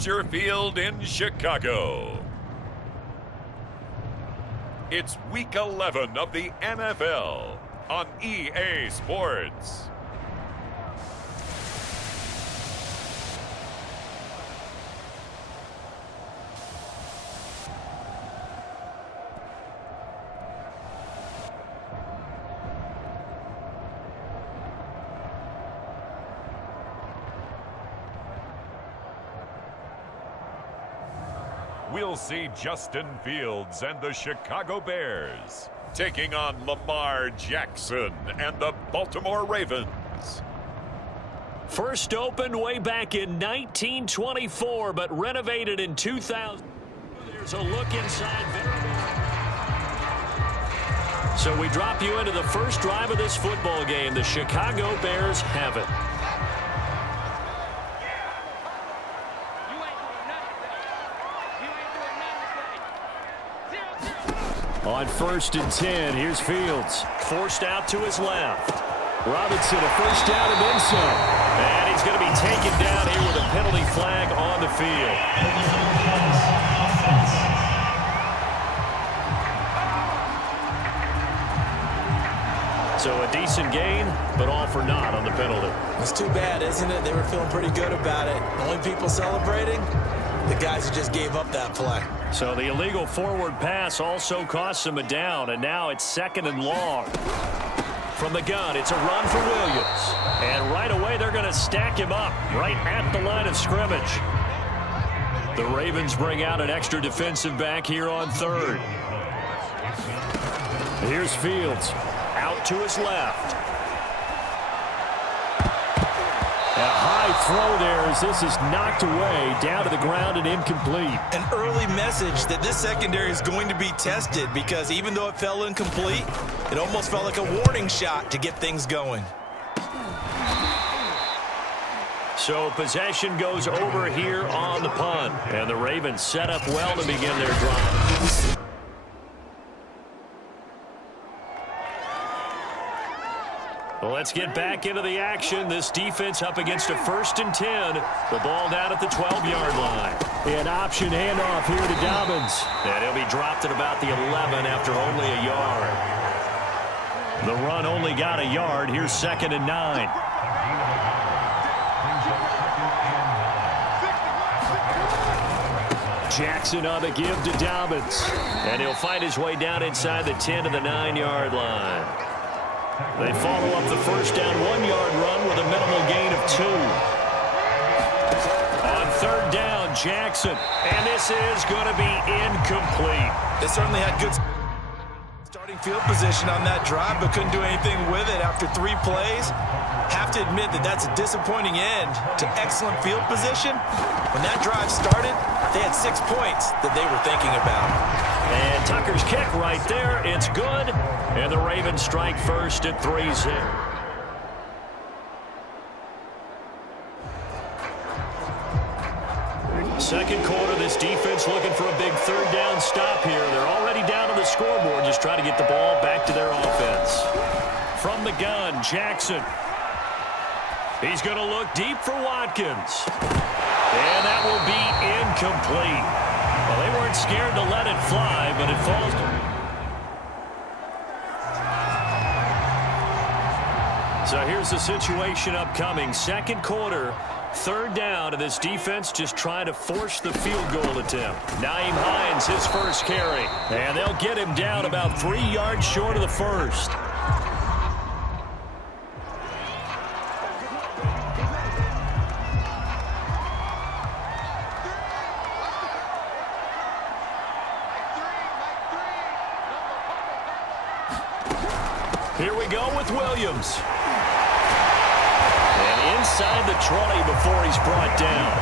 Soldier Field in Chicago. It's Week 11 of the NFL on EA Sports. We'll see Justin Fields and the Chicago Bears taking on Lamar Jackson and the Baltimore Ravens. First opened way back in 1924, but renovated in 2000. There's a look inside. So we drop you into the first drive of this football game. The Chicago Bears have it. On 1st and 10, here's Fields. Forced out to his left. Robinson, a first down and then some. And he's going to be taken down here with a penalty flag on the field. So a decent gain, but all for naught on the penalty. It's too bad, isn't it? They were feeling pretty good about it. The only people celebrating, the guys who just gave up that play. So the illegal forward pass also costs him a down, and now it's 2nd and long. From the gun, it's a run for Williams. And right away, they're going to stack him up right at the line of scrimmage. The Ravens bring out an extra defensive back here on 3rd. Here's Fields, out to his left. A high throw there as this is knocked away, down to the ground and incomplete. An early message that this secondary is going to be tested because even though it fell incomplete, it almost felt like a warning shot to get things going. So possession goes over here on the punt, and the Ravens set up well to begin their drive. Well, let's get back into the action. This defense up against a 1st and 10. The ball down at the 12-yard line. An option handoff here to Dobbins. And he'll be dropped at about the 11 after only a yard. The run only got a yard. Here's 2nd and 9. Jackson on the give to Dobbins. And he'll find his way down inside the 10 to the 9-yard line. They follow up the first down 1-yard run with a minimal gain of 2. On 3rd down, Jackson. And this is going to be incomplete. They certainly had good starting field position on that drive, but couldn't do anything with it after 3 plays. Have to admit that that's a disappointing end to excellent field position. When that drive started, they had 6 points that they were thinking about. And Tucker's kick right there. It's good. And the Ravens strike first at 3-0. Second quarter, this defense looking for a big 3rd down stop here. They're already down on the scoreboard, just trying to get the ball back to their offense. From the gun, Jackson. He's going to look deep for Watkins. And that will be incomplete. Well, they weren't scared to let it fly, but it falls. So here's the situation upcoming. Second quarter, 3rd down, and this defense just trying to force the field goal attempt. Nyheim Hines, his first carry. And they'll get him down about 3 yards short of the first. Here we go with Williams. And inside the 20 before he's brought down.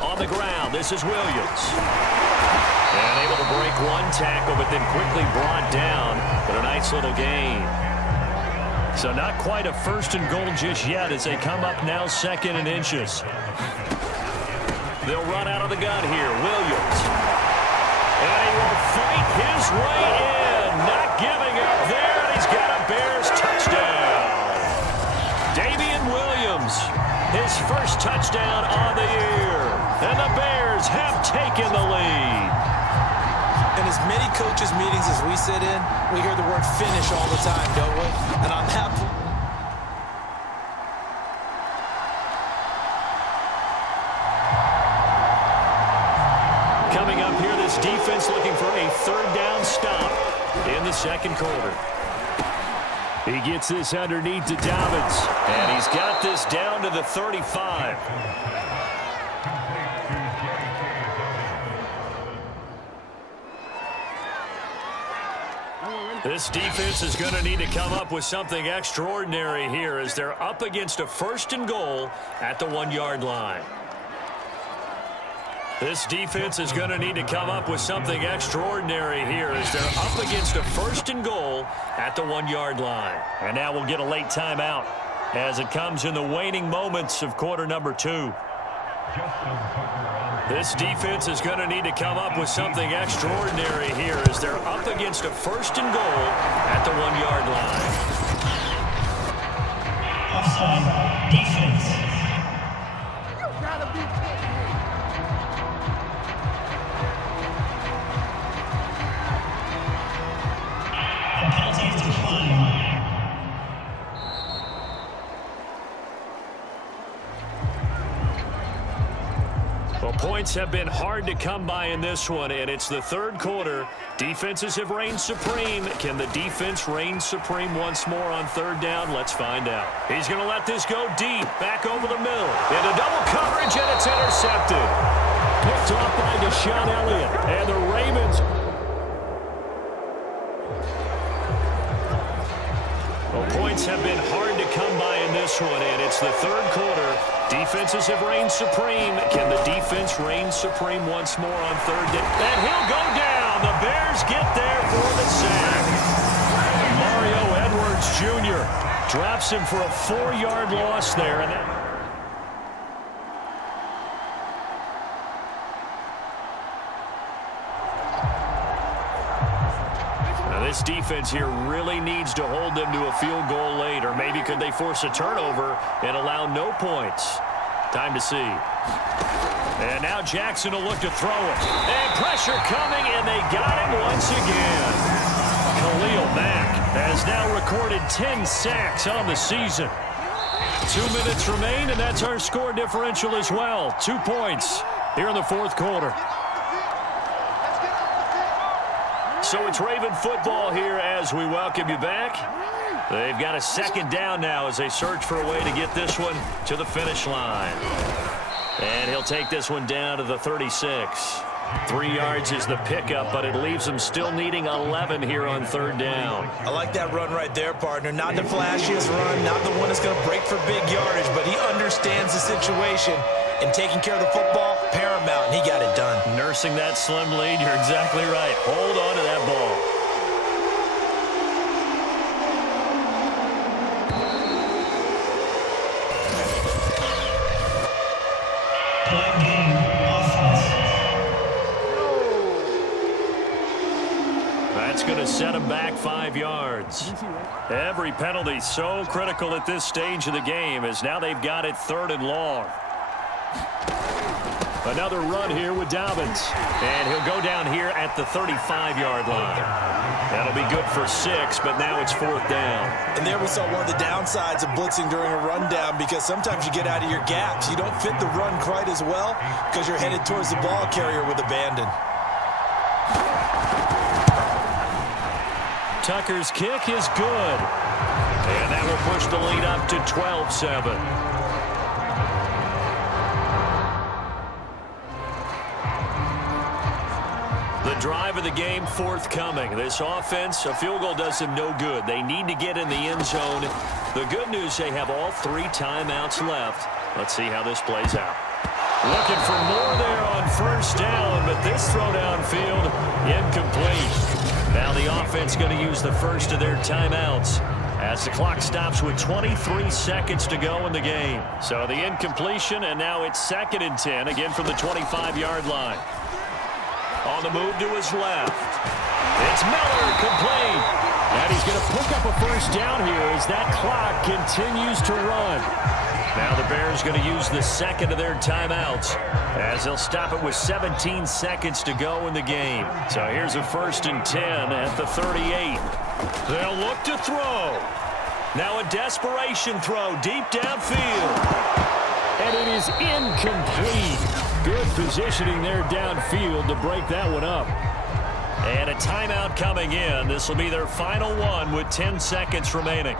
On the ground, this is Williams. And able to break one tackle, but then quickly brought down. But a nice little gain. So not quite a 1st and goal just yet as they come up now 2nd and inches. They'll run out of the gun here. Williams. And he will fight his way in. Not giving up there. And he's got a Bears touchdown. Damian Williams, his first touchdown on the year. And the Bears have taken the lead. In as many coaches' meetings as we sit in, we hear the word finish all the time, don't we? And on that point, coming up here, this defense looking for a third down stop in the second quarter. He gets this underneath to Dobbins, and he's got this down to the 35. This defense is going to need to come up with something extraordinary here as they're up against a first and goal at the 1-yard line. This defense is going to need to come up with something extraordinary here as they're up against a first and goal at the 1-yard line. And now we'll get a late timeout as it comes in the waning moments of quarter number 2. This defense is going to need to come up with something extraordinary here as they're up against a first and goal at the 1-yard line. Offside defense. Points have been hard to come by in this one, and it's the third quarter. Defenses have reigned supreme. Can the defense reign supreme once more on third down? Let's find out. He's going to let this go deep, back over the middle. Into double coverage, and it's intercepted. Picked off by Deshaun Elliott, and the Ravens. Well, points have been hard to come by in this one, and it's the third quarter. Defenses have reigned supreme. Can the defense reign supreme once more on third down? And he'll go down. The Bears get there for the sack. Mario Edwards Jr. drops him for a 4-yard loss there. And this defense here really needs to hold them to a field goal late, or maybe could they force a turnover and allow no points? Time to see. And now Jackson will look to throw it. And pressure coming, and they got him once again. Khalil Mack has now recorded 10 sacks on the season. 2 minutes remain, and that's our score differential as well. 2 points here in the fourth quarter. So it's Raven football here as we welcome you back. They've got a second down now as they search for a way to get this one to the finish line. And he'll take this one down to the 36. 3 yards is the pickup, but it leaves them still needing 11 here on third down. I like that run right there, partner. Not the flashiest run, not the one that's going to break for big yardage, but he understands the situation. And taking care of the football, paramount, and he got it done. Nursing that slim lead, you're exactly right. Hold on to that ball. That's going to set him back 5 yards. Every penalty so critical at this stage of the game as now they've got it 3rd and long. Another run here with Dobbins. And he'll go down here at the 35-yard line. That'll be good for 6, but now it's 4th down. And there we saw one of the downsides of blitzing during a rundown, because sometimes you get out of your gaps. You don't fit the run quite as well because you're headed towards the ball carrier with abandon. Tucker's kick is good. And that will push the lead up to 12-7. The drive of the game forthcoming. This offense, a field goal does them no good. They need to get in the end zone. The good news, they have all 3 timeouts left. Let's see how this plays out. Looking for more there on first down, but this throw downfield incomplete. Now the offense going to use the first of their timeouts as the clock stops with 23 seconds to go in the game. So the incompletion, and now it's 2nd and 10, again from the 25-yard line. On the move to his left. It's Miller, complete. And he's going to pick up a first down here as that clock continues to run. Now the Bears going to use the second of their timeouts as they'll stop it with 17 seconds to go in the game. So here's a 1st and 10 at the 38. They'll look to throw. Now a desperation throw deep downfield. And it is incomplete. Good positioning there downfield to break that one up. And a timeout coming in. This will be their final one with 10 seconds remaining.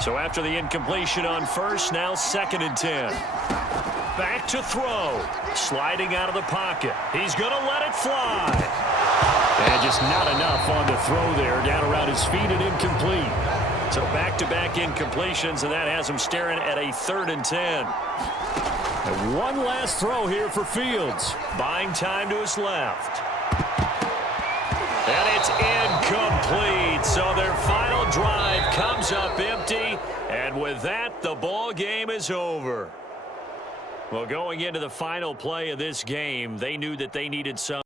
So after the incompletion on first, now 2nd and 10. Back to throw. Sliding out of the pocket. He's going to let it fly. And just not enough on the throw there. Down around his feet and incomplete. So back-to-back incompletions, and that has him staring at a 3rd and 10. And one last throw here for Fields. Buying time to his left. And it's incomplete. So their final drive comes up empty. And with that, the ball game is over. Well, going into the final play of this game, they knew that they needed some.